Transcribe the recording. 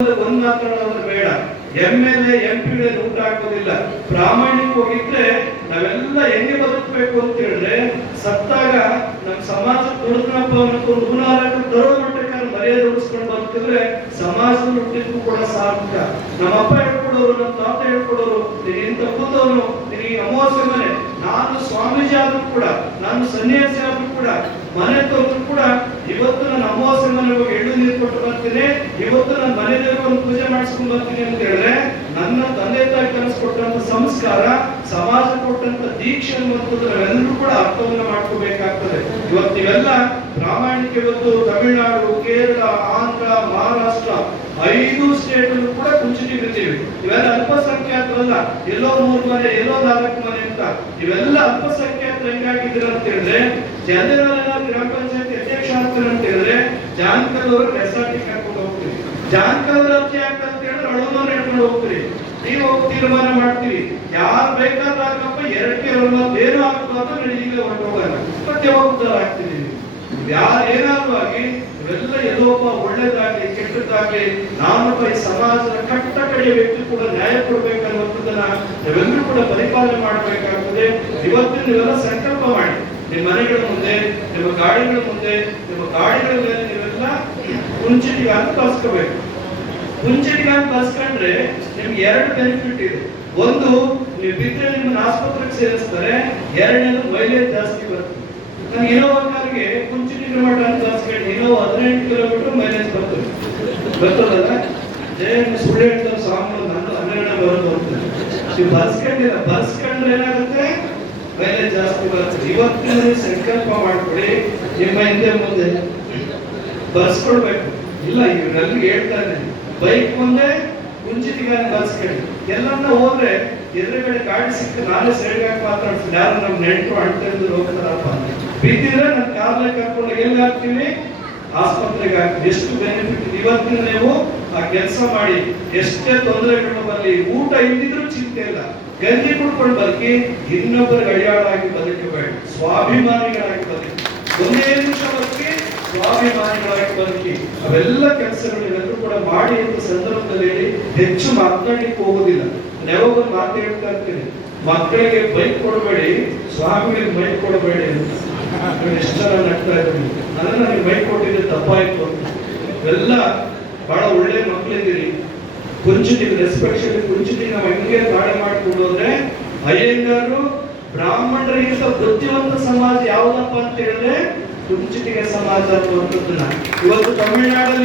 ಒಂದ್ ಮಾತಾಡೋದು ಬೇಡ. MLA MP ಊಟ ಹಾಕೋದಿಲ್ಲ. ಪ್ರಾಮಾಣಿಕವಾಗಿದ್ರೆ ನಾವೆಲ್ಲ ಹೆಂಗೆ ಬದುಕಬೇಕು ಅಂತ ಹೇಳಿದ್ರೆ, ಸತ್ತಾಗ ನಮ್ ಸಮಾಜ ಕೊಡುತ್ತನಪ್ಪ ಅನ್ನೋ ನೂರಾರು ತರೋ ಮಟ್ಟಕ್ಕೆ ಮರ್ಯಾದೆ ಉಳಿಸ್ಕೊಂಡು ಬದುಕಿದ್ರೆ ಸಮಾಜದಲ್ಲಿ ಹುಟ್ಟಿದ್ರು ಕೂಡ ಸಾರ್ಥಕ. ನಮ್ಮ ಅಪ್ಪ ಹೇಳ್ಕೊಡೋರು, ನಮ್ಮ ತಾತ ಹೇಳ್ಕೊಡೋರು, ನೀನ್ ತಪ್ಪದವನು, ನೀನು ಅಮಾವಾಸ್ಯೆ ಮನೆ, ನಾನು ಸ್ವಾಮೀಜಿ ಆದ್ರೂ ಕೂಡ, ನಾನು ಸನ್ಯಾಸಿ ಆದ್ರೂ ಕೂಡ, ಮನೆ ತೋರ್ರು ಕೂಡ ಇವತ್ತು ನನ್ನ ಅಮಾವಾಸ್ಯೆ ಮನೆ ಹೋಗಿ ಎಳ್ಳು ನೀರು ಕೊಟ್ಟು ಬರ್ತೀನಿ, ಇವತ್ತು ನನ್ನ ಮನೆ ದೇವರು ಒಂದು ಪೂಜೆ ಮಾಡಿಸ್ಕೊಂಡು ಬರ್ತೀನಿ ಅಂತ ಹೇಳಿದ್ರೆ ನನ್ನ ತಂದೆ ತಾಯಿ ಕಲಿಸ್ಕೊಟ್ಟಂತ ಸಂಸ್ಕಾರ, ಸಮಾಜ ಕೊಟ್ಟಂತ ದೀಕ್ಷೆ ಅನ್ನುವಂಥದ್ದು ನಾವೆಲ್ಲರೂ ಕೂಡ ಅರ್ಥವನ್ನ ಮಾಡ್ಕೋಬೇಕಾಗ್ತದೆ. ಇವತ್ತು ನೀವೆಲ್ಲ ಪ್ರಾಮಾಣಿಕ, ಇವತ್ತು ತಮಿಳುನಾಡು, ಕೇರಳ, ಆಂಧ್ರ, ಮಹಾರಾಷ್ಟ್ರ 5 ಸ್ಟೇಟ್ ಕೂಡ ಕುಂಚಿಟಿರ್ತೀವಿ. ಇವೆಲ್ಲ ಅಲ್ಪಸಂಖ್ಯಾತರಲ್ಲ, ಎಲ್ಲೋ 3 ಮನೆ, ಎಲ್ಲೋ 4 ಮನೆ ಅಂತ. ಇವೆಲ್ಲ ಅಲ್ಪಸಂಖ್ಯಾತರು ಹೆಂಗಾಗಿದ್ದೀರ ಅಂತ ಹೇಳಿದ್ರೆ, ಜನರನ್ನ ಗ್ರಾಮ ಪಂಚಾಯತ್ ಅಧ್ಯಕ್ಷ ಆಗ್ತಾರೆ ಅಂತ ಹೇಳಿದ್ರೆ ಜಾನಕಲ್ ಅವರು ರೆಸಾರ್ಟಿಗೆ ಕರ್ಕೊಂಡು ಹೋಗ್ತೀವಿ. ಜಾನಕಲ್ ಅರ್ಜಿ ಆಗ್ತದೆ ಅಂತ ಹೇಳಿದ್ರೆ ಅಳೋನವ್ರು ಹೇಳ್ಕೊಂಡು ಹೋಗ್ತೀರಿ. ನೀವು ಹೋಗಿ ತೀರ್ಮಾನ ಮಾಡ್ತೀವಿ, ಯಾರು ಬೇಕಾದ್ರೂ ಆಗಪ್ಪ, 2ಕ್ಕೆ 90 ಏನು ಆಗಬಾರ್ದು, ನಡೀಲಿಕ್ಕೆ ಹೊರಟೋಗಲ್ಲ, ಮತ್ತೆ ಹೋಗ್ತಾರ ಆಗ್ತೀವಿ. ಯಾರು ಏನಾದ್ರು ಆಗಿ ಇವೆಲ್ಲ ಎಲ್ಲೊಬ್ಬ ಒಳ್ಳೇದಾಗ್ಲಿ ಕೆಟ್ಟದ್ದಾಗ್ಲಿ ನಾನೊಬ್ಬ ಈ ಸಮಾಜದ ಕಟ್ಟ ಕಡೆಯ ವ್ಯಕ್ತಿ ಕೂಡ ನ್ಯಾಯ ಕೊಡ್ಬೇಕನ್ನುವಂಥದ್ದನ್ನ ನಾವೆಲ್ಲರೂ ಕೂಡ ಪರಿಪಾಲನೆ ಮಾಡಬೇಕಾಗ್ತದೆ. ಇವತ್ತಿನ ನೀವೆಲ್ಲ ಸಂಕಲ್ಪ ಮಾಡಿ, ನಿಮ್ಮ ಮನೆಗಳ ಮುಂದೆ, ನಿಮ್ಮ ಗಾಡಿಗಳ ಮುಂದೆ, ನಿಮ್ಮ ಗಾಡಿಗಳ ಮೇಲೆ ನೀವೆಲ್ಲ ಕುಂಚಿಟಿಗಾಗಿ ಕಳ್ಸ್ಕೋಬೇಕು. ಕುಂಚಿಟಿಗಾಗಿ ಕಳ್ಸ್ಕೊಂಡ್ರೆ ನಿಮ್ಗೆ 2 ಬೆನಿಫಿಟ್ ಇದೆ. ಒಂದು, ನೀವು ಬಿದ್ದರೆ ನಿಮ್ಮನ್ನ ಆಸ್ಪತ್ರೆಗೆ ಸೇರಿಸ್ತಾರೆ. 2ನೇದು ಮೈಲೇಜ್ ಜಾಸ್ತಿ ಬರ್ತದೆ. ನನಗೆ ಇನೋವಾ ಕಾರ್ಗೆ ಕುಂಚಿಟಿ ಮಠ ಅಂತ ಕಳ್ಸ್ಕೊಂಡು ಇನೋವಾ 18 ಕಿಲೋಮೀಟರ್ ಮೈಲೇಜ್ ಬರ್ತದೆ. ಬರ್ತದಲ್ಲ, ಸುಳ್ಳು ಹೇಳ್ತಾರೆ ಸಾಂಗ್ ನಂದು 12 ಬರೋದು ಅಂತ ನೀವು ಬರ್ಸ್ಕೊಂಡ್ರೆ ಏನಾಗುತ್ತೆ, ಮೈಲೇಜ್ ಜಾಸ್ತಿ ಬರ್ತದೆ. ಇವತ್ತಿನ ಸಂಕಲ್ಪ ಮಾಡ್ಕೊಳ್ಳಿ, ನಿಮ್ಮ ಹಿಂದೆ ಮುಂದೆ ಬರ್ಸ್ಕೊಳ್ಬೇಕು. ಇಲ್ಲ ಇವರಲ್ಲಿ ಹೇಳ್ತಾ ಇದ್ದೀನಿ, ಬೈಕ್ ಮುಂದೆ ಕುಂಚಿಟಿಗಾಗಿ ಬರ್ಸ್ಕೊಳ್ಳಿ. ಎಲ್ಲನ್ನ ಹೋದ್ರೆ ಎದುರುಗಡೆ ಗಾಡಿ ಸಿಕ್ಕ ನಾನೇ ಸೈಡ್ಗಾಗಿ ಮಾತಾಡ್ತೀನಿ, ಯಾರು ನಮ್ಮ ನೆಂಟರು ಅಂಟಿದ್ರು ಹೋಗ್ತಾರಪ್ಪ, ಬಿದ್ದಿದ್ರೆ ನನ್ನ ಕಾರ್ಲೆ ಕರ್ಕೊಂಡು ಎಲ್ಲಿ ಹಾಕ್ತೀವಿ, ಆಸ್ಪತ್ರೆಗೆ ಹಾಕ್ತೀವಿ. ಎಷ್ಟು ಬೆನಿಫಿಟ್. ಇವತ್ತಿನ ನೀವು ಆ ಕೆಲಸ ಮಾಡಿ, ಎಷ್ಟೇ ತೊಂದರೆಗಳು ಬರಲಿ, ಊಟ ಇದ್ದಿದ್ರು ಚಿಂತೆ ಇಲ್ಲ, ಗಂಜಿ ಕುಡ್ಕೊಂಡು ಬದುಕಿ, ಇನ್ನೊಬ್ಬರಿಗೆ ಅಡಿಯಾಳಾಗಿ ಬದುಕಬೇಡಿ, ಸ್ವಾಭಿಮಾನಿಗಳಾಗಿ ಬದುಕಿ. 1 ನಿಮಿಷ ಬದುಕಿ, ಸ್ವಾಭಿಮಾನಿಗಳಾಗಿ ಬದುಕಿ. ಅವೆಲ್ಲ ಕೆಲಸಗಳು ಎಲ್ಲರೂ ಕೂಡ ಮಾಡಿ ಅಂತ ಸಂದರ್ಭದಲ್ಲಿ ಹೆಚ್ಚು ಮಾತನಾಡಲಿಕ್ಕೆ ಹೋಗೋದಿಲ್ಲ. ಯಾವಾಗಲೂ ಮಾತು ಹೇಳ್ತಾ ಇರ್ತೀನಿ, ಮಕ್ಕಳಿಗೆ ಬೈಕ್ ಕೊಡಬೇಡಿ, ಸ್ವಾಮಿಗಳಿಗೆ ಬೈಕ್ ಕೊಡಬೇಡಿ ಅಂತ. ಎಷ್ಟು ನಗ್ತಾ ಇದ್ದೀನಿ, ಅದನ್ನ ನನಗೆ ಬೈಕ್ ಕೊಟ್ಟಿದ್ದೆ ತಪ್ಪಾಯ್ತು ಅಂತ. ಇವೆಲ್ಲ ಬಹಳ ಒಳ್ಳೆ ಮಕ್ಕಳಿದ್ದೀರಿ. ಕುಂಚಿಟಿಗೆ ರೆಸ್ಪೆಕ್ಟ್, ಕುಂಚಿಟಿಗೆ ನಾವು ಹೆಂಗೆ ತಾಳೆ ಮಾಡ್ಕೊಂಡು ಹೋದ್ರೆ, ಅಯ್ಯಂಗಾರು ಬ್ರಾಹ್ಮಣರಿಗಿಂತ ಬುದ್ಧಿವಂತ ಸಮಾಜ ಯಾವ್ದಪ್ಪ ಅಂತ ಹೇಳಿದ್ರೆ ಕುಂಚಿಟಿಗೆ ಸಮಾಜ ಅನ್ನುವಂಥದ್ದನ್ನ ಇವತ್ತು ತಮಿಳುನಾಡಲ್ಲಿ